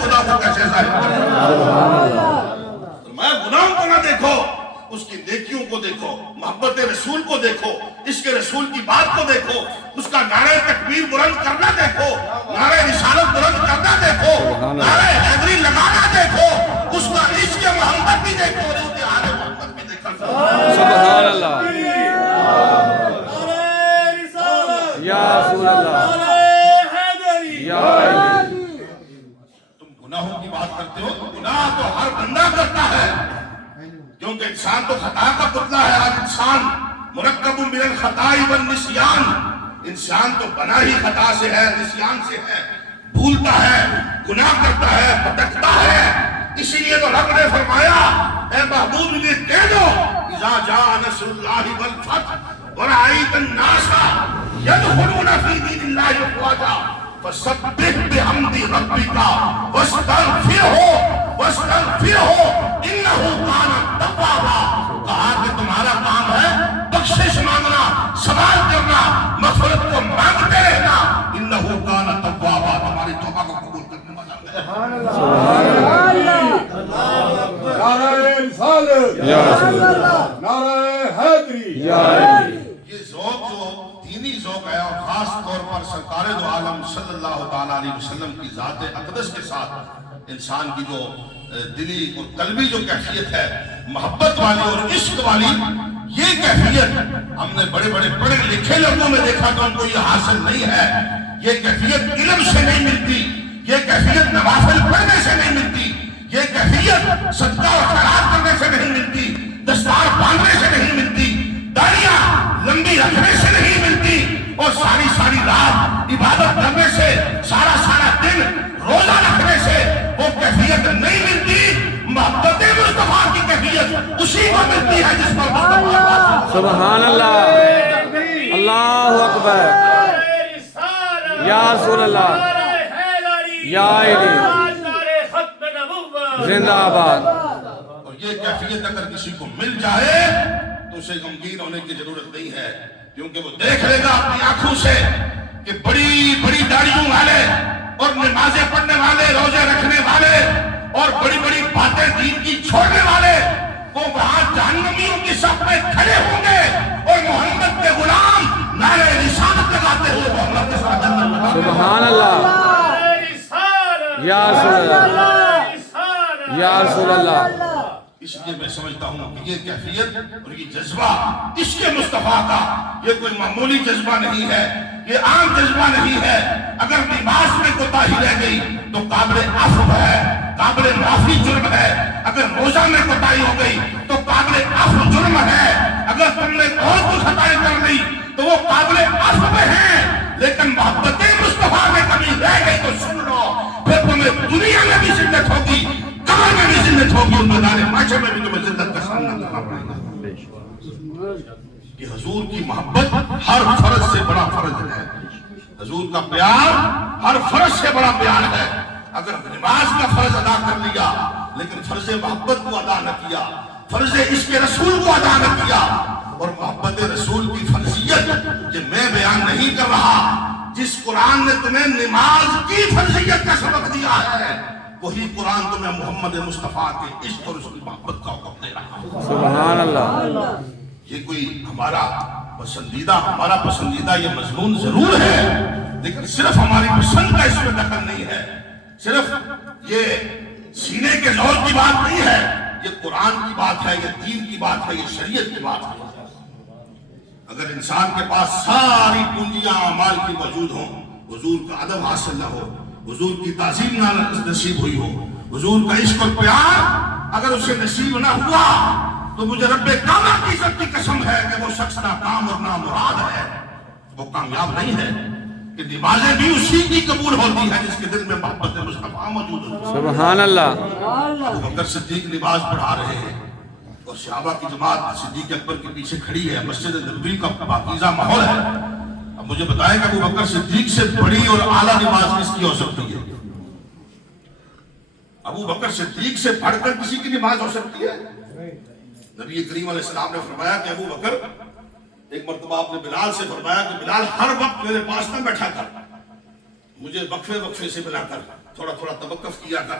خدا کو کیسے ظاہر کریں؟ میں گناہوں کو نہ دیکھو، اس کی نیکیوں کو دیکھو، محبت رسول کو دیکھو، عشق رسول کی بات کو دیکھو، اس کا نعرہ تکبیر بلند کرنا دیکھو، نعرہ رسالت بلند کرنا دیکھو، نعرہ حیدری لگانا دیکھو، اس کا عشق محمد بھی دیکھو اور اس کے آل محمد بھی دیکھو۔ سبحان اللہ، یا رسول اللہ، یا علی۔ تم گناہوں کی بات کرتے ہو، گناہ تو ہر بندہ کرتا ہے، کیونکہ انسان تو خطا کا پتلا ہے۔ آج انسان مرکب من الخطاء والنسیان، انسان تو بنا ہی خطا سے ہے، نسیان سے ہے، بھولتا ہے، گناہ کرتا ہے، بھٹکتا ہے۔ اسی لیے تو رب نے فرمایا اے محبوب نے کہہ دو اذا جاء نصر اللہ والفتح ورأیت الناس يدخلون فی دین اللہ افواجا فسبح بحمد ربک واستغفرہ انہ کان توابا۔ کہا کہ تمہارا کام ہے بخشش مانگنا، سوال کرنا، مغفرت کو مانگتے رہنا، انہ کان توابا، تمہاری توبہ کو قبول کرنے والا ہے۔ نعرہ رسالت، یا رسول اللہ، نعرہ حیدری، یا علی۔ یہ ذوق جو دینی ذوق ہے، اور خاص طور پر سرکار دو عالم صلی اللہ تعالیٰ علیہ وسلم کی ذات اقدس کے ساتھ انسان کی جو دلی اور قلبی جو کیفیت ہے، محبت والی اور عشق والی، یہ کیفیت ہم نے بڑے بڑے پڑھے لکھے لوگوں میں دیکھا کہ ان کو یہ حاصل نہیں ہے۔ یہ کیفیت علم سے نہیں ملتی، یہ کیفیت نوافل پڑھنے سے نہیں ملتی، یہ کیفیت صدقہ اور خیرات کرنے سے نہیں ملتی، دستار باندھنے سے نہیں ملتی، داڑیاں لمبی رکھنے سے نہیں ملتی، اور ساری ساری رات عبادت کرنے سے، سارا سارا دن روزہ رکھنے سے وہ کیفیت نہیں ملتی۔ محبت مصطفیٰ کی کیفیت اسی کو ملتی ہے جس پر مصطفیٰ۔ سبحان اللہ، اللہ اکبر، یا رسول اللہ، یا علی، زندہ آباد۔ اور یہ کیفیت اگر کسی کو مل جائے تو اسے غمگین ہونے کی ضرورت نہیں ہے، کیونکہ وہ دیکھ لے گا اپنی آنکھوں سے کہ بڑی بڑی داڑھیوں والے اور نمازیں پڑھنے والے، روزے رکھنے والے اور بڑی بڑی باتیں دین کی چھوڑنے والے وہ وہاں جہنمیوں کی صف میں کھڑے ہوں گے، اور محمد کے غلام نعرہ رسالت لگاتے ہوئے محمد کے ساتھ جنت میں۔ سبحان اللہ، یا رسول اللہ، یا رسول اللہ۔ اس لیے میں سمجھتا ہوں کہ یہ کیفیت اور یہ جذبہ عشق مصطفیٰ کا یہ کوئی معمولی جذبہ نہیں ہے، یہ عام جذبہ نہیں ہے۔ اگر نماز میں کوتاہی رہ گئی تو قابل عفو ہے، قابل معافی جرم ہے۔ اگر روزہ میں کوتاہی ہو گئی تو قابل عفو جرم ہے۔ اگر تم نے بہت کچھ خطائیں کر لی تو وہ قابل عفو ہیں، لیکن محبت مصطفیٰ میں کمی رہ گئی تو سن لو، پھر تمہیں دنیا میں بھی ذلت ہوگی، قبر میں بھی ذلت ہوگی، اور میدان محشر میں بھی تمہیں ذلت کا سامنا کرنا پڑے گا۔ کہ حضور کی محبت ہر فرض سے بڑا فرض ہے، حضور کا پیار ہر فرض سے بڑا پیار ہے۔ اگر نماز کا فرض ادا کر لیا لیکن فرض محبت کو ادا نہ کیا، فرض عشق رسول کو ادا نہ کیا، اور محبت رسول کی فرضیت یہ میں بیان نہیں کر رہا، جس قرآن نے تمہیں نماز کی فرضیت کا سبق دیا ہے وہی قرآن تمہیں محمد مصطفیٰ کے عشق اور اس کی محبت کا حکم دے رہا ہے۔ سبحان اللہ۔ یہ کوئی ہمارا پسندیدہ یہ مضمون ضرور ہے، لیکن صرف ہماری پسند کا اس میں دخل نہیں ہے، صرف یہ سینے کے زور کی بات نہیں ہے، یہ قرآن کی بات ہے، یہ دین کی بات ہے، یہ شریعت کی بات ہے۔ اگر انسان کے پاس ساری پونجیاں اعمال کی موجود ہوں، حضور کا ادب حاصل نہ ہو، حضور کی تعظیم نہ نصیب ہوئی ہو، حضور کا عشق اور پیار اگر اسے نصیب نہ ہوا تو مجھے رب کعبہ کی عزت کی قسم ہے کہ وہ شخص ناکام اور نامراد ہے، وہ کامیاب نہیں ہے۔ کہ نمازیں بھی اسی کی قبول ہوتی ہیں جس کے دل میں محبت مصطفیٰ موجود ہوتی ہے۔ سبحان اللہ۔ ابو بکر صدیق نماز پڑھا رہے ہیں اور صحابہ کی جماعت صدیق اکبر کے پیچھے کھڑی ہے، مسجد نبوی کا پاکیزہ ماحول ہے۔ اب مجھے بتائیں کہ ابو بکر صدیق سے بڑی اور اعلیٰ نماز کس کی ہو سکتی ہے؟ ابو بکر صدیق سے بڑھ کر کسی کی نماز ہو سکتی ہے؟ نبی کریم علیہ السلام نے فرمایا کہ ابو بکر، ایک مرتبہ آپ نے بلال سے فرمایا کہ بلال ہر وقت میرے پاس نہ بیٹھا کر، مجھے وقفے وقفے سے ملا کر، थोड़ा थोड़ा तवक्कुफ किया कर,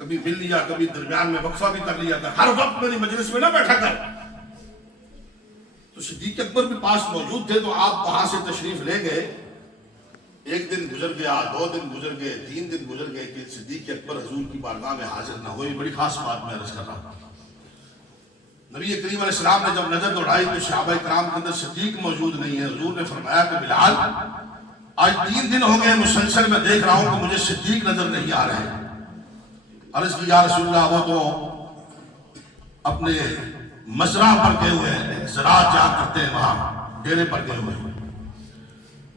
कभी मिल लिया, कभी दरमियान में वक्फा भी कर लिया कर, हर वक्त मेरी मजलिस में ना बैठा कर। तो सिद्दीक अकबर भी पास मौजूद थे, तो आप वहां से तशरीफ ले गए। एक दिन गुजर गया, 2 दिन गुजर गए, 3 दिन गुजर गए कि सिद्दीक अकबर हुजूर की बारगाह में हाजिर न हुए। बड़ी खास बात मैं अर्ज कर रहा हूं। नबी करीम अलैहिस्सलाम ने जब नजर दौड़ाई तो सहाबा किराम के अंदर सिद्दीक मौजूद नहीं है। हुजूर ने फरमाया कि बिलाल, आज 3 दिन हो गए मुसलसल मैं देख रहा हूं कि मुझे सिद्दीक नजर नहीं आ रहे। अर्ज की, या रसूलल्लाह, वो तो अपने मजरा पर गए हुए हैं, ज़राअत जहाँ करते हैं वहां डेरे पर गए हुए हैं।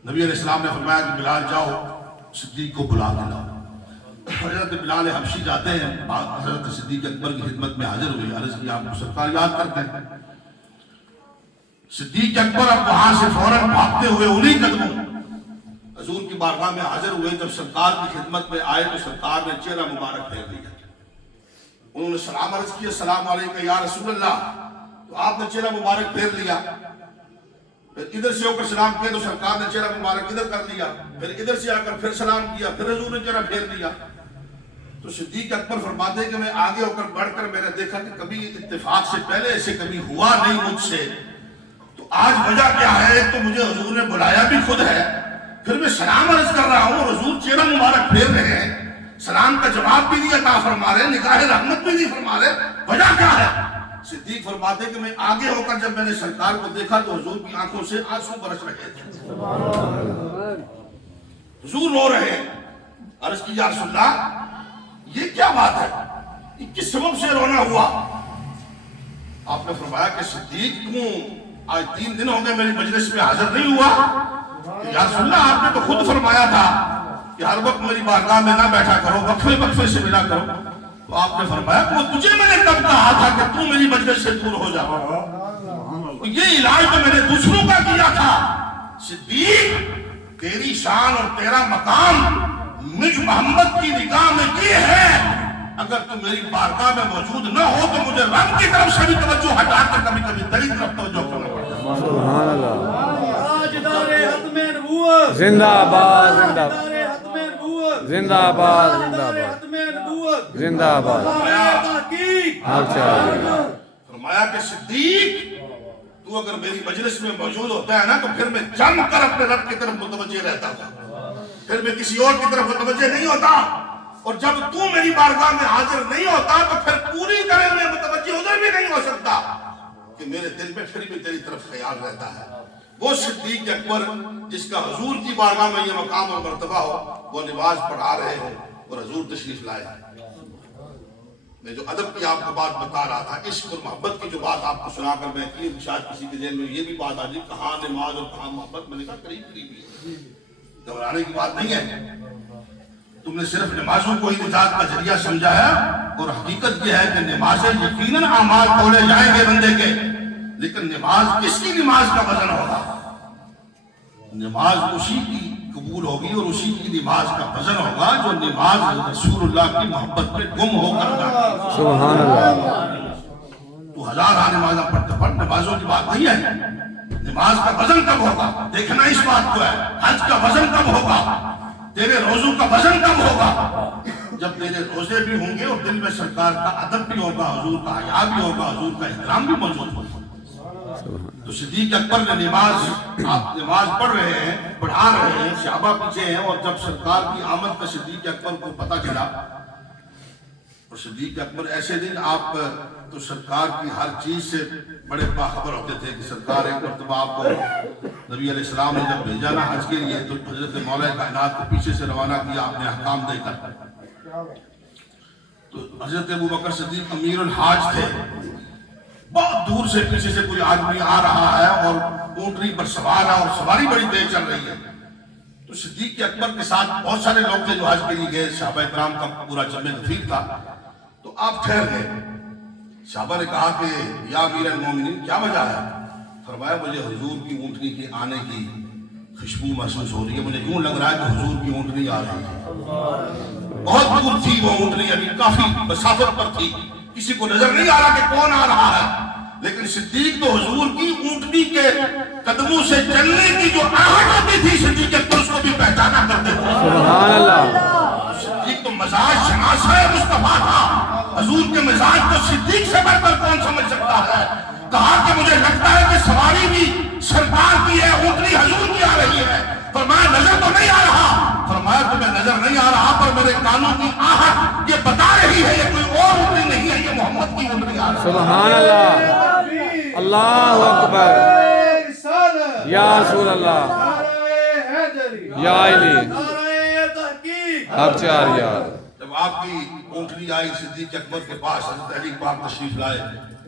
नबी अलैहिस्सलाम ने फरमाया कि बिलाल जाओ सिद्दीक को बुला के लाओ। हजरत बिलाल हबशी जाते हैं, हजरत सिद्दीक अकबर की खिदमत में हाजिर हुए। अर्ज की, आपको सरकार याद करते हैं। सिद्दीक अकबर अब वहां से फौरन भागते हुए उन्हीं कदमों हुजूर की बारगाह में हाजिर हुए। जब सरकार की खिदमत में आए तो सरकार ने चेहरा मुबारक फेर दिया। उन्होंने सलाम अर्ज किया, सलाम अलैका या रसूलल्लाह। तो आपने चेहरा मुबारक फेर लिया। फिर इधर से होकर सलाम किया तो सरकार ने चेहरा मुबारक इधर कर लिया। फिर इधर से आकर फिर सलाम किया, फिर हुजूर ने चेहरा फेर दिया। तो सिद्दीक अकबर फरमाते हैं कि मैं आगे होकर बढ़कर मैंने देखा कि कभी इत्तेफाक से पहले ऐसे कभी हुआ नहीं मुझसे। तो आज वजह क्या है? तो मुझे हुजूर ने बुलाया भी खुद है, फिर मैं सलाम अर्ज कर रहा हूँ, हुजूर चेहरा मुबारक फेर रहे हैं, सलाम का जवाब भी नहीं अता फरमा रहे, निगाह रहमत भी नहीं फरमा रहे। वजह क्या है? सिद्दीक फरमाते कि मैं आगे होकर जब मैंने सरकार को देखा तो हुजूर की आंखों से आंसू बरस रहे थे, हुजूर रो रहे हैं। अर्ज की, या रसूलल्लाह, ये क्या बात है? ये किस सबब से रोना हुआ? आपने फरमाया कि सिद्दीक, तू आज 3 दिन हो गए मेरी मजलिस में हाजिर नहीं हुआ। या रसूलल्लाह, आपने तो खुद फरमाया था कि हर वक्त मेरी बारगाह में ना बैठा करो, वक्फे वक्फे से मिला करो। तो आपने फरमाया कि तुझे मैंने कब कहा था कि तू मेरी मजलिस से दूर हो जा? तो ये इलाज तो मैंने दूसरों का किया था। सिद्दीक, तेरी शान और तेरा मकाम मुझ मोहम्मद की निगाह में ये है, अगर तू मेरी बारगाह में मौजूद न हो तो मुझे रब की तरफ से भी तवज्जो हटा कर कभी कभी तेरी तरफ तवज्जो करना पड़ता है। सुभान अल्लाह। ताजदारे हत्मे नबूवत जिंदाबाद जिंदाबाद ताजदारे हत्मे नबूवत जिंदाबाद ताजदारे जिंदाबाद हत्मे नबूवत जिंदाबाद। तहकीक। अच्छा, फरमाया कि सिद्दीक, तू अगर मेरी मजलिस में मौजूद होता है ना तो फिर मैं जम कर अपने रब की तरफ मुतवज्जे रहता था, फिर मैं किसी और की तरफ मुतवज्जे नहीं होता। और जब तू मेरी बारगाह में हाजिर नहीं होता तो फिर पूरी तरह मैं मुतवज्जे उधर भी नहीं हो सकता कि मेरे दिल में फिर भी तेरी तरफ ख्याल रहता है। वो सिद्दीक अकबर जिसका हुजूर की बारगाह में ये मकाम और मर्तबा हो, वो नमाज पढ़ा रहे हो और हुजूर तशरीफ लाए। मैं जो अदब की आपको बात बता रहा था, इश्क और मोहब्बत की जो बात आपको सुनाकर मैं की, शायद किसी के जेल में ये भी बात आ जाए, कहाँ नमाज और कहाँ मोहब्बत। मैंने कहा करीब करीब, घबराने की बात नहीं है। तुमने सिर्फ नमाजों को ही निजात का जरिया समझा है, और हकीकत यह है कि नमाजें यकीनन आमाल तोड़े जाएंगे बंदे के, लेकिन नमाज किसकी नमाज का वजन होगा? नमाज उसी की कबूल होगी और उसी की नमाज का वजन होगा जो नमाज रसूलुल्लाह की मोहब्बत में गुम होकर। सुभान अल्लाह। तू हजार नमाज पढ़ते पढ़, नमाजों की बात नहीं है। नमाज का वजन कब होगा? देखना इस बात को है। हज का वजन कब होगा? तेरे रोजों का वजन कब होगा? जब तेरे रोजे भी होंगे और दिल में सरकार का अदब भी होगा, हुजूर का हया भी होगा, हुजूर का एहतराम भी मौजूद होगा। तो सिद्दीक अकबर ने नमाज, आप नमाज पढ़ रहे हैं, पढ़ा रहे हैं, सहाबा पीछे हैं, और जब सरकार की आमद का सिद्दीक अकबर को पता चला, और सिद्दीक अकबर ऐसे दिन आप तो सरकार की हर चीज से बड़े बाखबर होते थे कि सरकार एक मरतबा आपको नबी अलैहिस्सलाम ने जब भेजा ना हज के लिए, तो हजरत मौला कायनात को पीछे से रवाना किया आपने अहकाम देकर। तो हजरत अबू बकर सिद्दीक अमीरुल हाज थे। बहुत दूर से पीछे से कोई आदमी आ रहा है और ऊंटनी पर सवार है और सवारी बड़ी तेज चल रही है। तो सिद्दीक अकबर के साथ बहुत सारे लोग थे जो हज के लिए गए, सहाबा इकराम का पूरा जमे नफीर था। तो आप ठहर गए। सहाबा ने कहा कि या अमीरुल मोमिनीन, क्या वजह है? फरमाया मुझे हुजूर की ऊंटनी के आने की खुशबू महसूस हो रही है, मुझे यूं लग रहा है कि हुजूर की ऊंटनी आ रही है। बहुत दूर थी वो ऊंटनी, अभी काफी मसाफत पर थी, किसी को नजर नहीं आ रहा कि कौन आ रहा है, लेकिन सिद्दीक तो हुजूर की ऊंटनी के कदमों से चलने की जो आहट होती थी, सिद्दीक अकबर उसको भी पहचाना करते थे। सुभान अल्लाह। मजाज शनासा मुस्तफा था, हजूर के मिजाज को सिद्दीक से बढ़कर कौन समझ सकता है। कहा कि मुझे लगता है कि सवारी भी सरकार की है, ऊँटनी हजूर की आ रही है। फरमाया नजर तो नहीं आ रहा। फरमाया तुम्हें नजर नहीं आ रहा, पर मेरे कानों की आहट ये बता रही है ये कोई और ऊँटनी नहीं है, ये मोहम्मद की ऊँटनी आ रही है। सुभान अल्लाह, अल्लाहु अकबर, रिसालत, या रसूल अल्लाह, नारे हैदरी, या अली, नारे तहकीक। हक चार यार। जब आपकी ऊँटनी आई सिद्दीक अकबर के पास, हज़रत अली पाक तशरीफ लाए,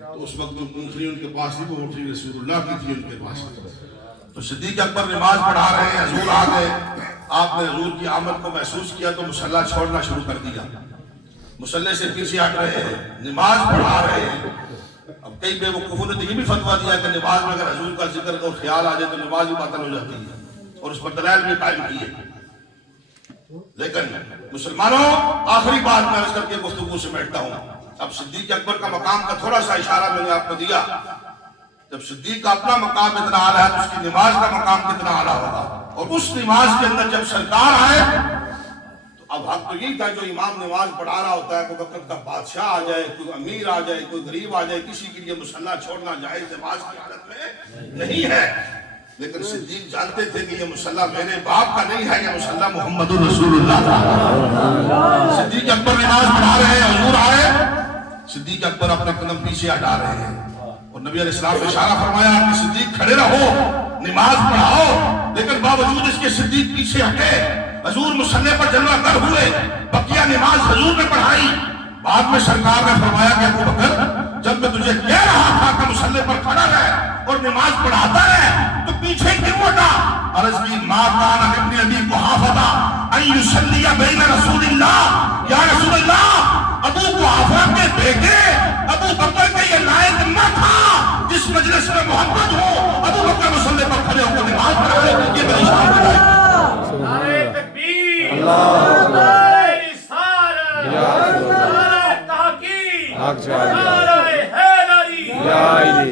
तो उस वक्त ऊँटनी उनके पास नहीं, वो ऊँटनी रसूलुल्लाह की थी उनके पास। तो सिद्दीक अकबर नमाज पढ़ा रहे हैं, हजूर आ गए। आपने हजूर की आमद को महसूस किया तो मुसल्ला छोड़ना शुरू कर दिया, मुसल्ले से पीछे हट रहे हैं, नमाज पढ़ा रहे हैं। अब कई बेवकूफों ने तो ये भी फतवा दिया कि नमाज में अगर हजूर का जिक्र का ख्याल आ जाए तो नमाज भी बातिल हो जाती है, और उस पर दलाइल भी कायम किए। लेकिन मुसलमानों, आखिरी बात मैं अर्ज करके गुफ्तगू समेटता हूँ। अब सिद्दीक अकबर का मकाम का थोड़ा सा इशारा मैंने आपको दिया। जब सिद्दीक का अपना मकाम इतना आला है तो उसकी नमाज का मकाम कितना आला होगा। और उस नमाज के अंदर जब सरकार आए तो अब हक तो यही था, जो इमाम नमाज पढ़ा रहा होता है, कोई वक्त का बादशाह आ जाए, कोई अमीर आ जाए, कोई गरीब आ जाए, किसी के लिए मुसल्ला छोड़ना जायज नमाज की हालत में नहीं है। लेकिन सिद्दीक जानते थे कि ये मुसल्ला मेरे बाप का नहीं है, ये मुसल्ला मोहम्मदुर रसूलुल्लाह का। सिद्दीक अकबर नमाज पढ़ा रहे हैं, हुजूर आए, सिद्दीक अकबर अपने कदम पीछे हटा रहे हैं और नबी अलैहिस्सलाम ने इशारा फरमाया कि सिद्दीक खड़े रहो, नमाज पढ़ाओ। लेकिन बावजूद इसके सिद्दीक पीछे हटे। हजूर मुसल्ले पर जलवा कर हुए, बकिया नमाज हजूर ने पढ़ाई। बाद में सरकार ने फरमाया कि अबू बकर, जब मैं तुझे कह रहा था कि मुसल्ले पर खड़ा रहे और नमाज पढ़ाता रहे, तो पीछे क्यों हटा। अर्ज की माँ कान इब्न अबी कुहाफा अन युसल्लिया बैन रसूलिल्लाह, या रसूलल्लाह, अबू कुहाफा के बेटे अबू बकर के ये लायक न था जिस मजलिस में मोहम्मद हो अबू बकर मुसल्ले पर खड़े होकर नमाज पढ़ाए। ये मेरी शान है। नारे तकबीर, अल्लाह, नारे रिसालत, या रसूल अल्लाह, नारे तहकीक, हक चार यार, नारे हैदरी। या अली।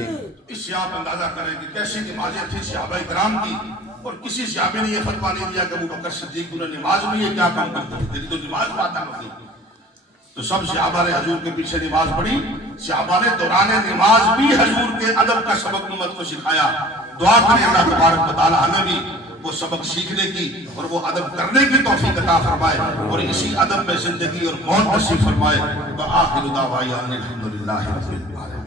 इससे आप अंदाजा करें कि कैसी नमाजें थी सहाबा इकराम की। और किसी सहाबी ने यह फतवा नहीं दिया कि अबू बकर सिद्दीक उन्हें नमाज में ये क्या काम करते थे, तेरी तो नमाज बातिल होती। तो सब सहाबा ने हजूर के पीछे नमाज पढ़ी। सहाबा ने दौरान नमाज भी हजूर के अदब का सबक उम्मत को सिखाया। दुआ करें अल्लाह तबारक व तआला हमें भी वो सबक सीखने की और वो अदब करने की तौफीक अता फरमाए और इसी अदब में जिंदगी और मौत नसीब फरमाए। व आखिरु दावाना अनिल हम्दुलिल्लाहि रब्बिल आलमीन।